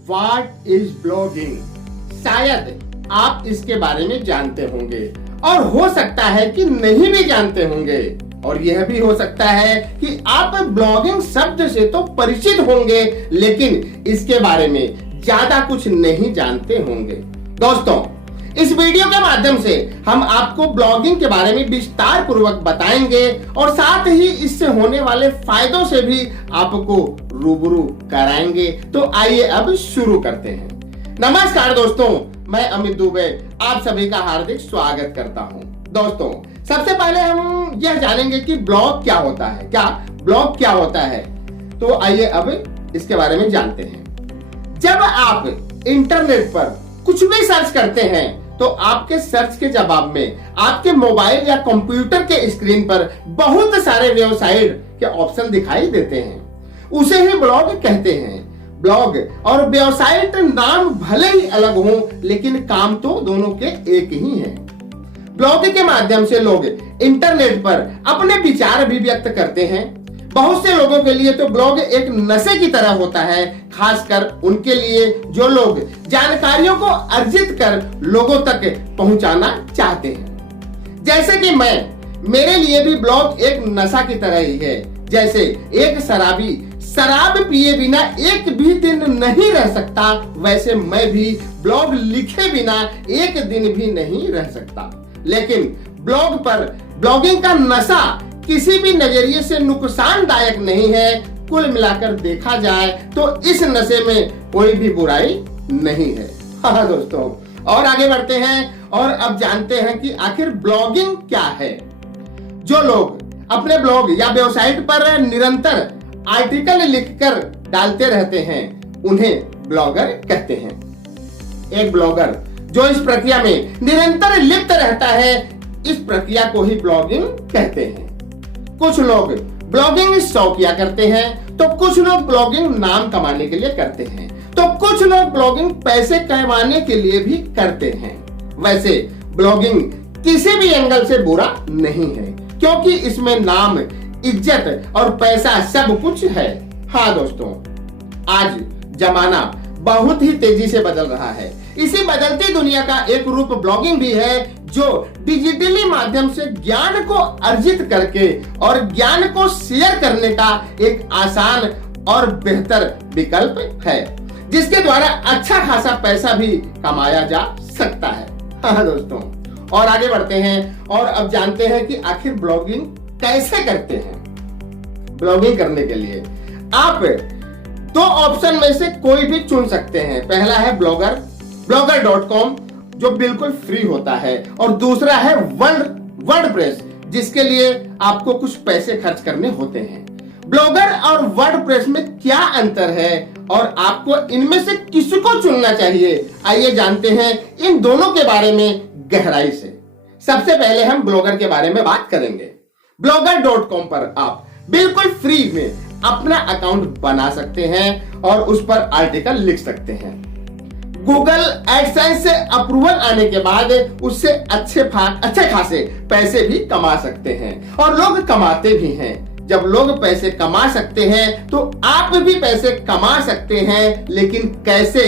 What is blogging? शायद आप इसके बारे में जानते होंगे और हो सकता है कि नहीं भी जानते होंगे, और यह भी हो सकता है कि आप ब्लॉगिंग शब्द से तो परिचित होंगे लेकिन इसके बारे में ज्यादा कुछ नहीं जानते होंगे। दोस्तों, इस वीडियो के माध्यम से हम आपको ब्लॉगिंग के बारे में विस्तार पूर्वक बताएंगे और साथ ही इससे होने वाले फायदों से भी आपको रूबरू कराएंगे। तो आइए अब शुरू करते हैं। नमस्कार दोस्तों, मैं अमित दुबे आप सभी का हार्दिक स्वागत करता हूं। दोस्तों, सबसे पहले हम यह जानेंगे कि ब्लॉग क्या होता है। ब्लॉग क्या होता है? तो आइए अब इसके बारे में जानते हैं। जब आप इंटरनेट पर कुछ भी सर्च करते हैं तो आपके सर्च के जवाब में आपके मोबाइल या कंप्यूटर के स्क्रीन पर बहुत सारे वेबसाइट के ऑप्शन दिखाई देते हैं। उसे ही ब्लॉग कहते हैं। ब्लॉग और वेबसाइट नाम भले ही अलग हों लेकिन काम तो दोनों के एक ही है। ब्लॉग के माध्यम से लोग इंटरनेट पर अपने विचार भी व्यक्त करते हैं। बहुत से लोगों के लिए तो ब्लॉग एक नशे की तरह होता है, खासकर उनके लिए जो लोग जानकारियों को अर्जित कर लोगों तक पहुंचाना चाहते हैं। जैसे कि मेरे लिए भी ब्लॉग एक नशा की तरह ही है। जैसे एक शराबी शराब पिए बिना एक भी दिन नहीं रह सकता, वैसे मैं भी ब्लॉग लिखे बिना एक दिन भी नहीं रह सकता। लेकिन ब्लॉग पर ब्लॉगिंग का नशा किसी भी नजरिए से नुकसानदायक नहीं है। कुल मिलाकर देखा जाए तो इस नशे में कोई भी बुराई नहीं है। हाँ दोस्तों, और आगे बढ़ते हैं और अब जानते हैं कि आखिर ब्लॉगिंग क्या है। जो लोग अपने ब्लॉग या वेबसाइट पर निरंतर आर्टिकल लिखकर डालते रहते हैं उन्हें ब्लॉगर कहते हैं। एक ब्लॉगर जो इस प्रक्रिया में निरंतर लिप्त रहता है, इस प्रक्रिया को ही ब्लॉगिंग कहते हैं। कुछ लोग ब्लॉगिंग शौकिया करते हैं तो कुछ लोग ब्लॉगिंग नाम कमाने के लिए करते हैं, तो कुछ लोग ब्लॉगिंग पैसे कमाने के लिए भी करते हैं। वैसे ब्लॉगिंग किसी भी एंगल से बुरा नहीं है क्योंकि इसमें नाम, इज्जत और पैसा सब कुछ है। हाँ दोस्तों, आज जमाना बहुत ही तेजी से बदल रहा है। इसी बदलती दुनिया का एक रूप ब्लॉगिंग भी है जो डिजिटली माध्यम से ज्ञान को अर्जित करके और ज्ञान को शेयर करने का एक आसान और बेहतर विकल्प है, जिसके द्वारा अच्छा खासा पैसा भी कमाया जा सकता है। हाँ दोस्तों, और आगे बढ़ते हैं और अब जानते हैं कि आखिर ब्लॉगिंग कैसे करते हैं। ब्लॉगिंग करने के लिए आप दो ऑप्शन में से कोई भी चुन सकते हैं। पहला है blogger.com जो बिल्कुल फ्री होता है, और दूसरा है वर्डप्रेस जिसके लिए आपको कुछ पैसे खर्च करने होते हैं। ब्लॉगर और वर्डप्रेस में क्या अंतर है और आपको इनमें से किसको चुनना चाहिए, आइए जानते हैं इन दोनों के बारे में गहराई से। सबसे पहले हम ब्लॉगर के बारे में बात करेंगे। blogger.com पर आप बिल्कुल फ्री में अपना अकाउंट बना सकते हैं और उस पर आर्टिकल लिख सकते हैं। गूगल एडसेंस से अप्रूवल आने के बाद उससे अच्छे खासे पैसे भी कमा सकते हैं, और लोग कमाते भी हैं। जब लोग पैसे कमा सकते हैं तो आप भी पैसे कमा सकते हैं, लेकिन कैसे,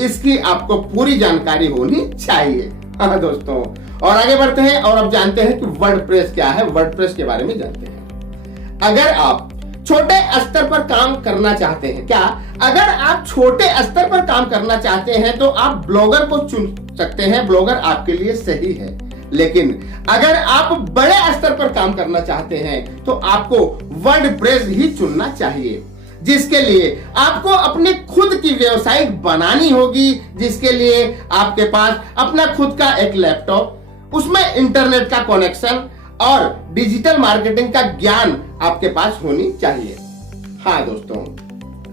इसकी आपको पूरी जानकारी होनी चाहिए। हाँ दोस्तों, और आगे बढ़ते हैं और अब जानते हैं कि वर्डप्रेस क्या है। वर्डप्रेस के बारे में जानते हैं। अगर आप छोटे स्तर पर काम करना चाहते हैं, अगर आप छोटे स्तर पर काम करना चाहते हैं तो आप ब्लॉगर को चुन सकते हैं। ब्लॉगर आपके लिए सही है। लेकिन अगर आप बड़े स्तर पर काम करना चाहते हैं तो आपको वर्डप्रेस ही चुनना चाहिए, जिसके लिए आपको अपनी खुद की वेबसाइट बनानी होगी, जिसके लिए आपके पास अपना खुद का एक लैपटॉप, उसमें इंटरनेट का कनेक्शन और डिजिटल मार्केटिंग का ज्ञान आपके पास होनी चाहिए। हाँ दोस्तों,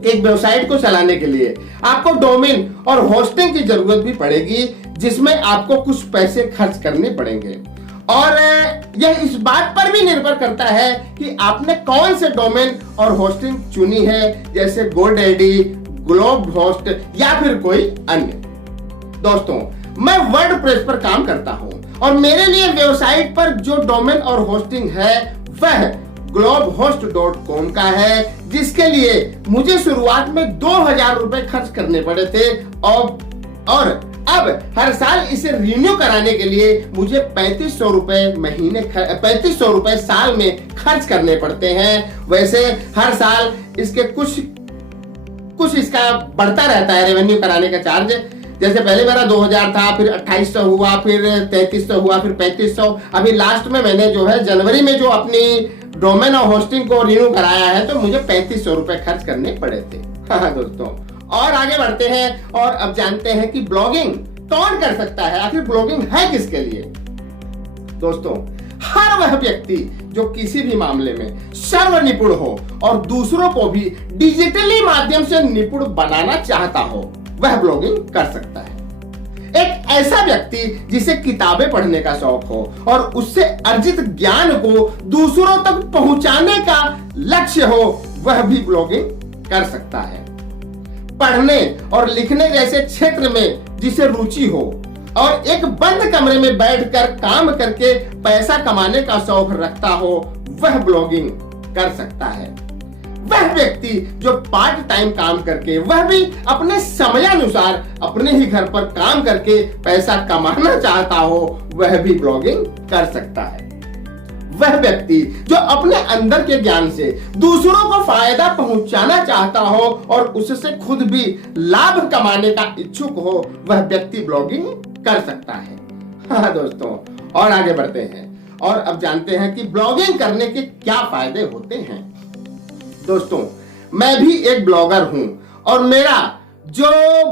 एक वेबसाइट को चलाने के लिए आपको डोमेन और होस्टिंग की जरूरत भी पड़ेगी, जिसमें आपको कुछ पैसे खर्च करने पड़ेंगे, और यह इस बात पर भी निर्भर करता है कि आपने कौन से डोमेन और होस्टिंग चुनी है, जैसे गोडैडी, ग्लोब होस्ट या फिर कोई अन्य। दोस्तों, मैं वर्डप्रेस पर काम करता हूं और मेरे लिए वेबसाइट पर जो डोमेन और होस्टिंग है वह globhost.com का है, जिसके लिए मुझे शुरुआत में 2000 रुपए खर्च करने पड़े थे और अब हर साल इसे रिन्यू कराने के लिए मुझे 3500 रुपए साल में खर्च करने पड़ते हैं। वैसे हर साल इसके कुछ इसका बढ़ता रहता है रेवेन्यू कराने का चार्ज। जैसे पहले मेरा 2000 था, फिर 2800 हुआ, फिर 3300 हुआ, फिर 3500। अभी लास्ट में मैंने जो है जनवरी में जो अपनी डोमेन और होस्टिंग को रिन्यू कराया है, तो मुझे 3500 रुपए खर्च करने पड़े थे। हाँ दोस्तों, और आगे बढ़ते हैं और अब जानते हैं कि ब्लॉगिंग कौन कर सकता है, आखिर ब्लॉगिंग है किसके लिए। दोस्तों, हर वह व्यक्ति जो किसी भी मामले में सर्व निपुण हो और दूसरों को भी डिजिटली माध्यम से निपुण बनाना चाहता हो, वह ब्लॉगिंग कर सकता है। एक ऐसा व्यक्ति जिसे किताबें पढ़ने का शौक हो और उससे अर्जित ज्ञान को दूसरों तक पहुंचाने का लक्ष्य हो, वह भी ब्लॉगिंग कर सकता है। पढ़ने और लिखने जैसे क्षेत्र में जिसे रुचि हो और एक बंद कमरे में बैठकर काम करके पैसा कमाने का शौक रखता हो, वह ब्लॉगिंग कर सकता है। वह व्यक्ति जो पार्ट टाइम काम करके, वह भी अपने समयानुसार अपने ही घर पर काम करके पैसा कमाना चाहता हो, वह भी ब्लॉगिंग कर सकता है। वह व्यक्ति जो अपने अंदर के ज्ञान से दूसरों को फायदा पहुंचाना चाहता हो और उससे खुद भी लाभ कमाने का इच्छुक हो, वह व्यक्ति ब्लॉगिंग कर सकता है। हाँ दोस्तों, और आगे बढ़ते हैं और अब जानते हैं कि ब्लॉगिंग करने के क्या फायदे होते हैं। दोस्तों, मैं भी एक ब्लॉगर हूं और मेरा जो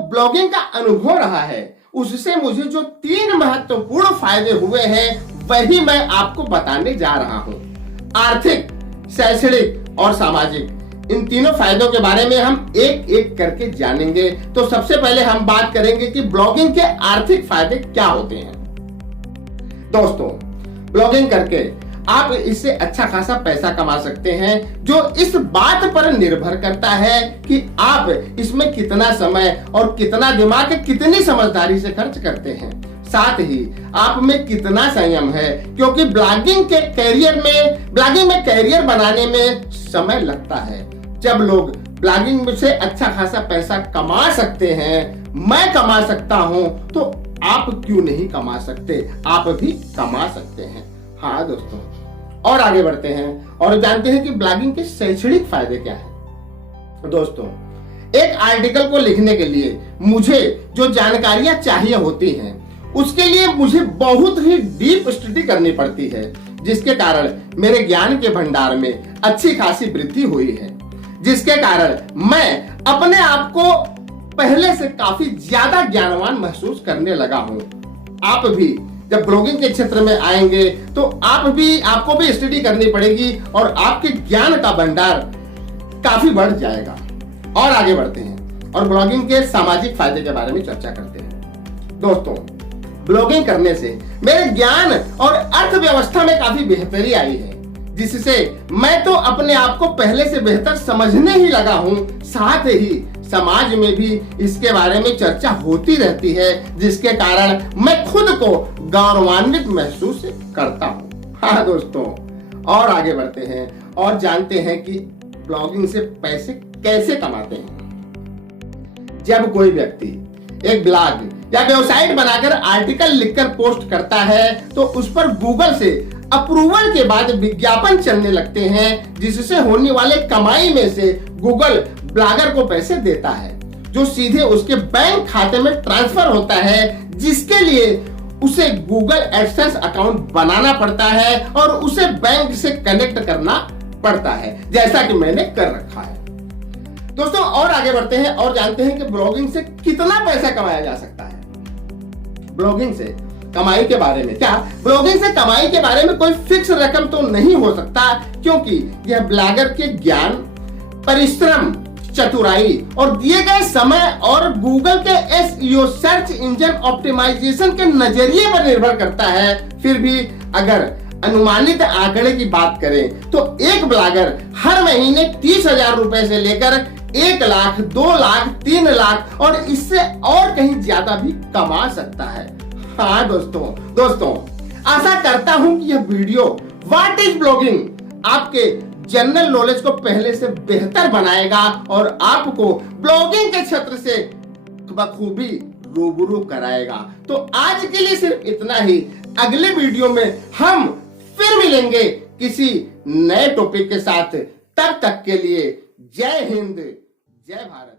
ब्लॉगिंग का अनुभव रहा है, उससे मुझे जो 3 महत्वपूर्ण फायदे हुए हैं, वही मैं आपको बताने जा रहा हूं। आर्थिक, शैक्षणिक और सामाजिक, इन तीनों फायदों के बारे में हम एक एक करके जानेंगे। तो सबसे पहले हम बात करेंगे कि ब्लॉगिंग के आर्थिक फायदे क्या होते हैं। दोस्तों, ब्लॉगिंग करके आप इससे अच्छा खासा पैसा कमा सकते हैं, जो इस बात पर निर्भर करता है कि आप इसमें कितना समय और कितना दिमाग, कितनी समझदारी से खर्च करते हैं। साथ ही आप में कितना संयम है, क्योंकि ब्लॉगिंग में कैरियर बनाने में समय लगता है। जब लोग ब्लॉगिंग से अच्छा खासा पैसा कमा सकते हैं, मैं कमा सकता हूं, तो आप क्यों नहीं कमा सकते? आप भी कमा सकते हैं। हाँ दोस्तों, और आगे बढ़ते हैं और जानते हैं कि ब्लॉगिंग के शैक्षणिक फायदे क्या हैं। दोस्तों, एक आर्टिकल को लिखने के लिए मुझे जो जानकारियां चाहिए होती हैं, उसके लिए मुझे बहुत ही डीप स्टडी करनी पड़ती है, जिसके कारण मेरे ज्ञान के भंडार में अच्छी खासी वृद्धि हुई है, जिसके कारण मैं अपने आप को पहले से काफी ज्यादा ज्ञानवान महसूस करने लगा हूं। आप भी जब ब्लॉगिंग के क्षेत्र में आएंगे तो आपको भी स्टडी करनी पड़ेगी और आपके ज्ञान का भंडार काफी बढ़ जाएगा। और आगे बढ़ते हैं और ब्लॉगिंग के सामाजिक फायदे के बारे में चर्चा करते हैं। दोस्तों, ब्लॉगिंग करने से मेरे ज्ञान और अर्थव्यवस्था में काफी बेहतरी आई है, जिससे मैं तो अपने आप को पहले से बेहतर समझने ही लगा हूं। साथ ही समाज में भी इसके बारे में चर्चा होती रहती है, जिसके कारण मैं खुद को गौरवान्वित महसूस करता हूं। हाँ दोस्तों, और आगे बढ़ते हैं और जानते हैं कि ब्लॉगिंग से पैसे कैसे कमाते हैं। जब कोई व्यक्ति एक ब्लॉग या वेबसाइट बनाकर आर्टिकल लिखकर पोस्ट करता है, तो उस पर गूगल से अप्रूवल के बाद विज्ञापन चलने लगते हैं, जिससे होने वाले कमाई में से गूगल ब्लॉगर को पैसे देता है, जो सीधे उसके बैंक खाते में ट्रांसफर होता है, जिसके लिए उसे गूगल एडसेंस अकाउंट बनाना पड़ता है और उसे बैंक से कनेक्ट करना पड़ता है, जैसा कि मैंने कर रखा है। दोस्तों, और आगे बढ़ते हैं और जानते हैं कि ब्लॉगिंग से कितना पैसा कमाया जा सकता है। ब्लॉगिंग से कमाई के बारे में ब्लॉगिंग से कमाई के बारे में कोई फिक्स रकम तो नहीं हो सकता, क्योंकि यह ब्लॉगर के ज्ञान, परिश्रम, चतुराई और दिए गए समय और गूगल के SEO सर्च इंजन ऑप्टिमाइजेशन के नजरिए पर निर्भर करता है। फिर भी अगर अनुमानित आंकड़े की बात करें तो एक ब्लॉगर हर महीने 30,000 रुपए से लेकर 1 लाख, 2 लाख, 3 लाख और इससे और कहीं ज्यादा भी कमा सकता है। हाँ दोस्तों, आशा करता हूं कि यह वीडियो व्हाट इज ब्लॉगिंग आपके जनरल नॉलेज को पहले से बेहतर बनाएगा और आपको ब्लॉगिंग के क्षेत्र से बखूबी रूबरू कराएगा। तो आज के लिए सिर्फ इतना ही। अगले वीडियो में हम फिर मिलेंगे किसी नए टॉपिक के साथ। तब तक के लिए जय हिंद, जय भारत।